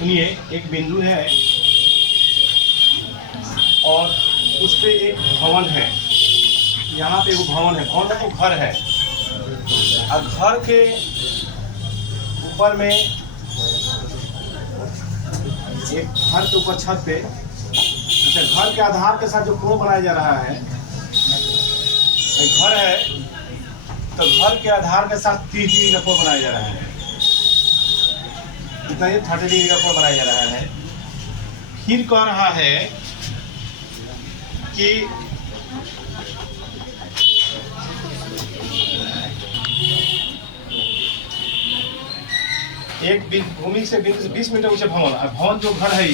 सुनिए, एक बिंदु है और उस पे एक भवन है। यहाँ पे वो भवन है, भवन है वो घर है, और घर के ऊपर में एक घर के ऊपर छत पे, अच्छा, घर के आधार के साथ जो कोण बनाया जा रहा है, घर है तो घर के आधार के साथ 30 डिग्री का कोण बनाया जा रहा है। कितना ये 30 डिग्री का कोण बनाया जा रहा है। फिर कह रहा है कि एक भूमि से 20 मीटर ऊंचे भवन, भवन जो घर है,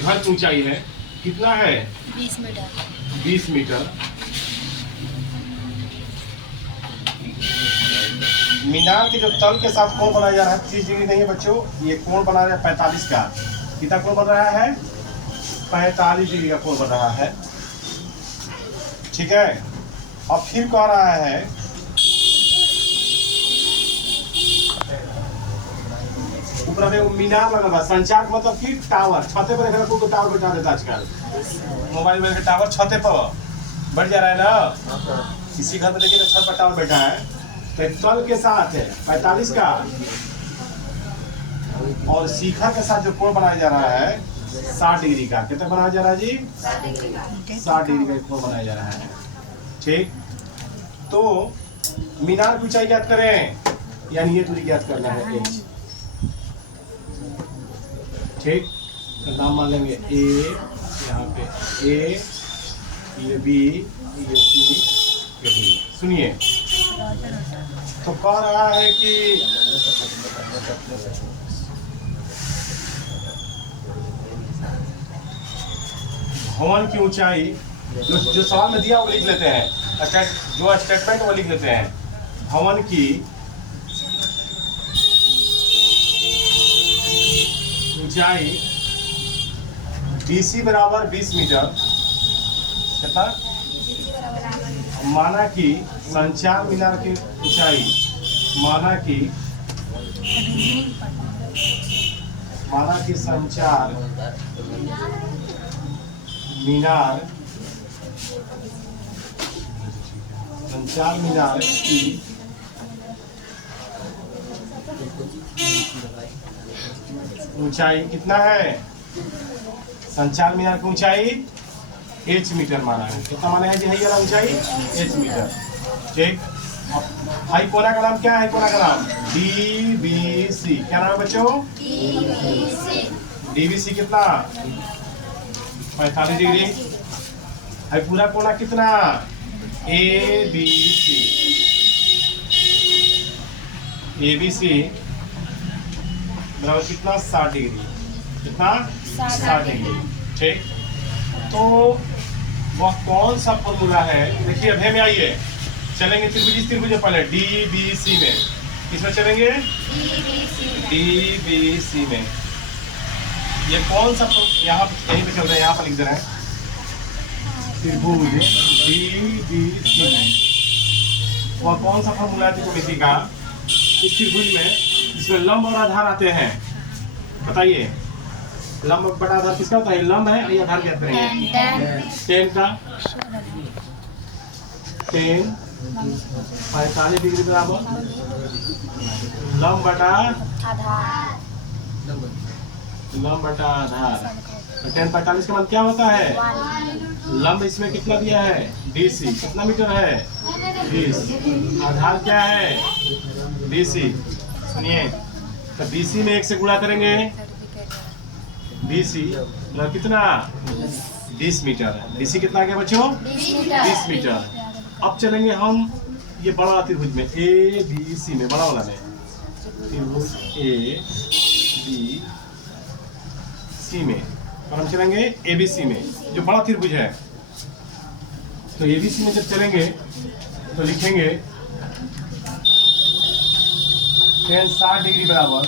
घर की ऊंचाई है कितना है? 20 मीटर। 20 मीटर। मीनार के जो तल के साथ कोण बनाया जा रहा है 30 डिग्री नहीं है बच्चों, ये कोण बना रहा है 45 का। कितना कोण बन रहा है? 45 डिग्री का कोण बन रहा है। ठीक है। अब फिर कह रहा है ऊपर में मीनार लगा हुआ, संचार मतलब कि टावर, छते पर कोई टावर बैठा देता आजकल, मोबाइल में टावर छते पर बैठ जा रहा है ना। किसी घर में देखिए तो छत पर टावर बैठा है, तो तल के साथ है 45 का, और शिखर के साथ जो कोण बनाया जा रहा है 60 डिग्री का। कितना बनाया जा रहा है जी? 60 डिग्री का कोण बनाया जा रहा है। ठीक, तो मीनार की ऊंचाई ज्ञात करें, यानी ये दूरी ज्ञात करना है h। ठीक, तो नाम मान लेंगे ए, यहाँ पे ए, ये बी, ये सी, ये डी। सुनिए, तो कह रहा है कि भवन की ऊंचाई, जो सवाल में दिया वो लिख लेते हैं, जो स्टेटमेंट वो लिख लेते हैं। भवन की ऊंचाई BC बराबर 20 मीटर, कितना? माना कि संचार मीनार की ऊंचाई, माना कि संचार मीनार की ऊंचाई कितना है? संचार मीनार की ऊंचाई h मीटर माना है। कितना माना है जी? है वाला ऊंचाई h मीटर। ठीक, हाई कोना का नाम क्या है? कोना का नाम DBC। क्या नाम है बच्चों? DBC कितना? 45 डिग्री। है पूरा कोना कितना? ABC बराबर कितना? 60 डिग्री। कितना? 60 डिग्री। ठीक, तो वह कौन सा फॉर्मूला है? देखिए अभ्यास में आइए, चलेंगे त्रिभुज में पहले DBC में। किसमें चलेंगे? DBC में। ये कौन सा, यहाँ यहीं पे चल रहा है, यहाँ पर लिख दे रहे हैं त्रिभुज DBC में। वह कौन सा फॉर्मूला है त्रिकोणमिति का? इस त्रिभुज में जिसमें लंब और आधार आते हैं, बताइए लंब बटा आधार किसका होता है? लंब है, ये आधार ज्ञात करेंगे। tan का 45 डिग्री बराबर लंब बटा आधार। तो tan 45 का मान क्या होता है? लंब इसमें कितना दिया है? DC। कितना मीटर है? 20। आधार क्या है? BC। सुनिए, तो BC में 1 से गुणा करेंगे, BC मतलब कितना? 20 मीटर। BC कितना आ गया बच्चों? 20 मीटर। अब चलेंगे हम ये बड़ा त्रिभुज में ABC में, बड़ा वाला में, त्रिभुज ABC में, और हम चलेंगे ABC में, जो बड़ा त्रिभुज है। तो ABC में जब चलेंगे तो लिखेंगे tan 60 डिग्री बराबर,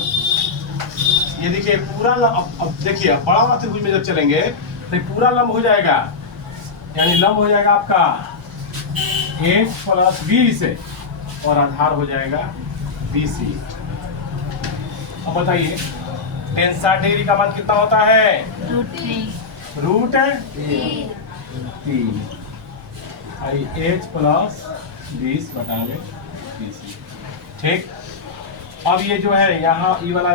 ये देखिए पूरा अब देखिए बड़ा वाला त्रिभुज में जब चलेंगे तो पूरा लंब हो जाएगा, यानी लंब हो जाएगा आपका h प्लस 20 और आधार हो जाएगा BC। अब बताइए टेन 60 डिग्री का मान कितना होता है? Root 3 H plus 20/20। ठीक, अब ये जो है यहाँ ई वाला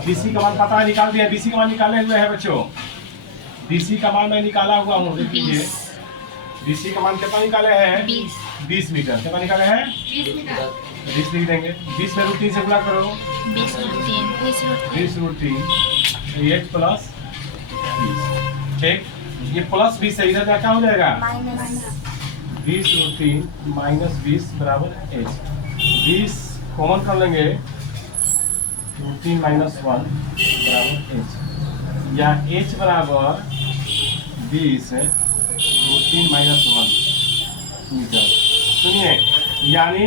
बीसी का मान पता है, निकाल दिया। बीसी का मान निकाले हुए है बच्चों, बीसी का मान मैं निकाला हुआ हूँ, देखिए बीसी का मान कितना निकाले हैं? 20 मीटर। कितना निकाले हैं? 20 लिख देंगे। 20 में √3 से गुणा करो, 20√3 एच प्लस 20। ठीक, ये प्लस 20 है, इधर क्या हो जाएगा? 20√3 माइनस 20 बराबर एच। 20 कॉमन कर लेंगे, √3 माइनस 1 बराबर एच, या एच बराबर 20 √3 माइनस 1 मीटर। सुनिए, यानी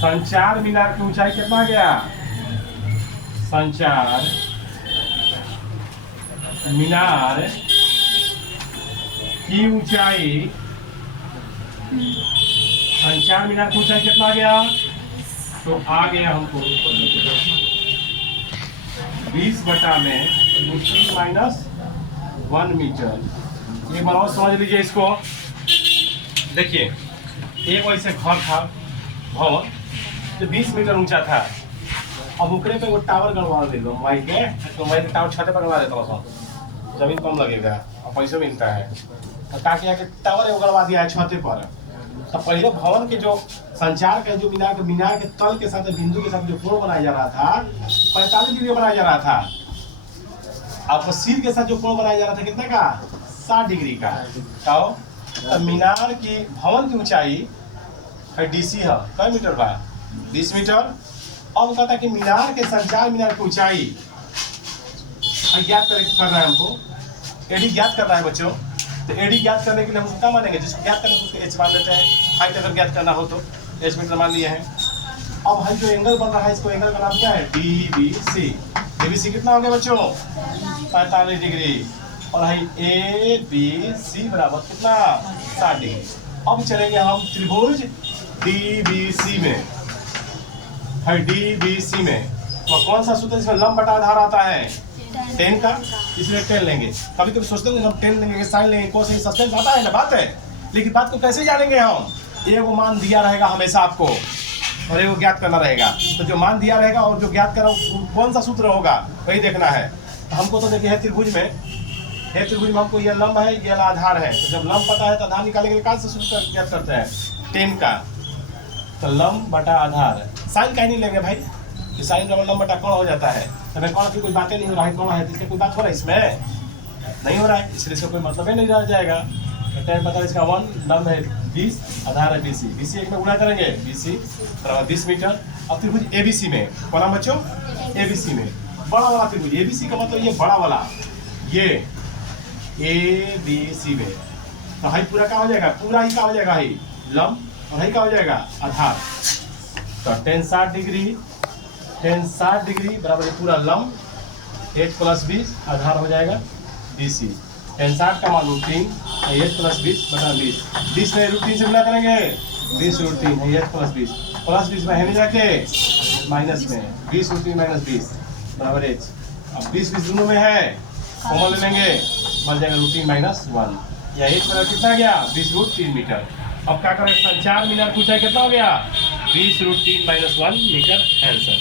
संचार मीनार की ऊंचाई कितना गया? संचार मीनार की ऊंचाई, संचार मीनार की ऊंचाई कितना गया? तो आ गया हमको 20/√3 माइनस 1 मीटर। एक बार और समझ लीजिए इसको। देखिए, एक वैसे घर था, भवन जो 20 मीटर ऊंचा था। अब ऊपरे पे वो टावर गड़वा दे दो मोबाइल के, तो मोबाइल के टावर छत पर गड़वा देता हूँ, जमीन कम लगेगा और पैसे मिलता है। तो ताकि आके टावर गड़वा दिया है छत पर। तो पहले भवन के जो संचार का जो मीनार के तल के साथ बिंदु के साथ जो कोण बनाया जा रहा था, 45 डिग्री बनाया जा रहा था। आपको सिर के साथ जो कोण बनाया जा रहा था कितने का? 60 डिग्री का। तो मीनार की भवन की ऊंचाई है डीसी है, कई मीटर बा? 20 मीटर। अब कहता है कि मीनार के संचार मीनार की ऊंचाई ज्ञात कर रहा है हमको, एडी ज्ञात कर रहा है बच्चों। तो एडी ज्ञात करने के लिए हम क्या मानेंगे? जिसको ज्ञात करना है उसको एच मान लेते हैं। हाइट अगर ज्ञात करना हो तो एच मीटर मान लिए हैं। अब हम जो एंगल बन रहा है, इसको एंगल का नाम क्या है? डीबीसी। डीबीसी कितना हो गया बच्चों? 45 डिग्री। और है एबीसी बराबर कितना? 60 डिग्री। अब चलेंगे हम त्रिभुज डीबीसी में। है डीबीसी में तो कौन सा सूत्र इसमें लंब बटा आधार आता है? 10 का, इसलिए 10 लेंगे। कभी कभी सोचते हैं हम 10 लेंगे, साइन लेंगे, कोस लेंगे, सस्पेंस आता है ना, बात है। लेकिन बात को कैसे जानेंगे हम? एगो मान दिया रहेगा हमेशा आपको और एगो ज्ञात करना रहेगा। तो जो मान दिया रहेगा और जो ज्ञात करा कौन सा सूत्र होगा वही देखना है। तो हमको तो देखिए है त्रिभुज में, हमको ये लंब है, ये आधार है। तो जब लंब पता है तो आधार निकालने के लिए कौन सा सूत्र ज्ञात करते हैं? 10 का। तो लंब बटा आधार, साइन कहीं नहीं लेंगे भाई, कि साइन डबल लंब बटा कौन हो जाता है। तो मैं कौन की कोई बातें नहीं हो रहा है, कौन है इसलिए कोई बात हो रहा है इसमें नहीं हो रहा है, इसलिए इसका कोई मतलब ही नहीं रह जाएगा। तो टाइम पता है इसका 1, लंब है 20, आधार है BC। BC एक में गुणा करेंगे, BC बराबर 20 मीटर। अब त्रिभुज ABC में, कौन नाम बच्चों? ABC में बड़ा वाला त्रिभुज। ABC का मतलब ये बड़ा वाला, ये ABC में। तो हाई पूरा क्या हो जाएगा? पूरा ही क्या हो जाएगा? हाई लंब और हाई क्या हो जाएगा? आधार। तो 10 60 डिग्री बराबर ये पूरा लंब, h प्लस 20 आधार हो जाएगा BC। 10 60 का मान √3 h प्लस 20/20। 20 में √3 से गुणा करेंगे, 20√3 h प्लस 20 प्लस 20 में है नहीं जाके माइनस में 20√3 माइनस 20 बराबर h। अब 20 दोनों में है, कॉमन ले लेंगे, बन जाएगा √3 माइनस 1, या h बराबर कितना गया? 20√3 मीटर। अब क्या करें? संचार मीनार की ऊंचाई कितना हो गया? 20√3 माइनस 1 मीटर आंसर।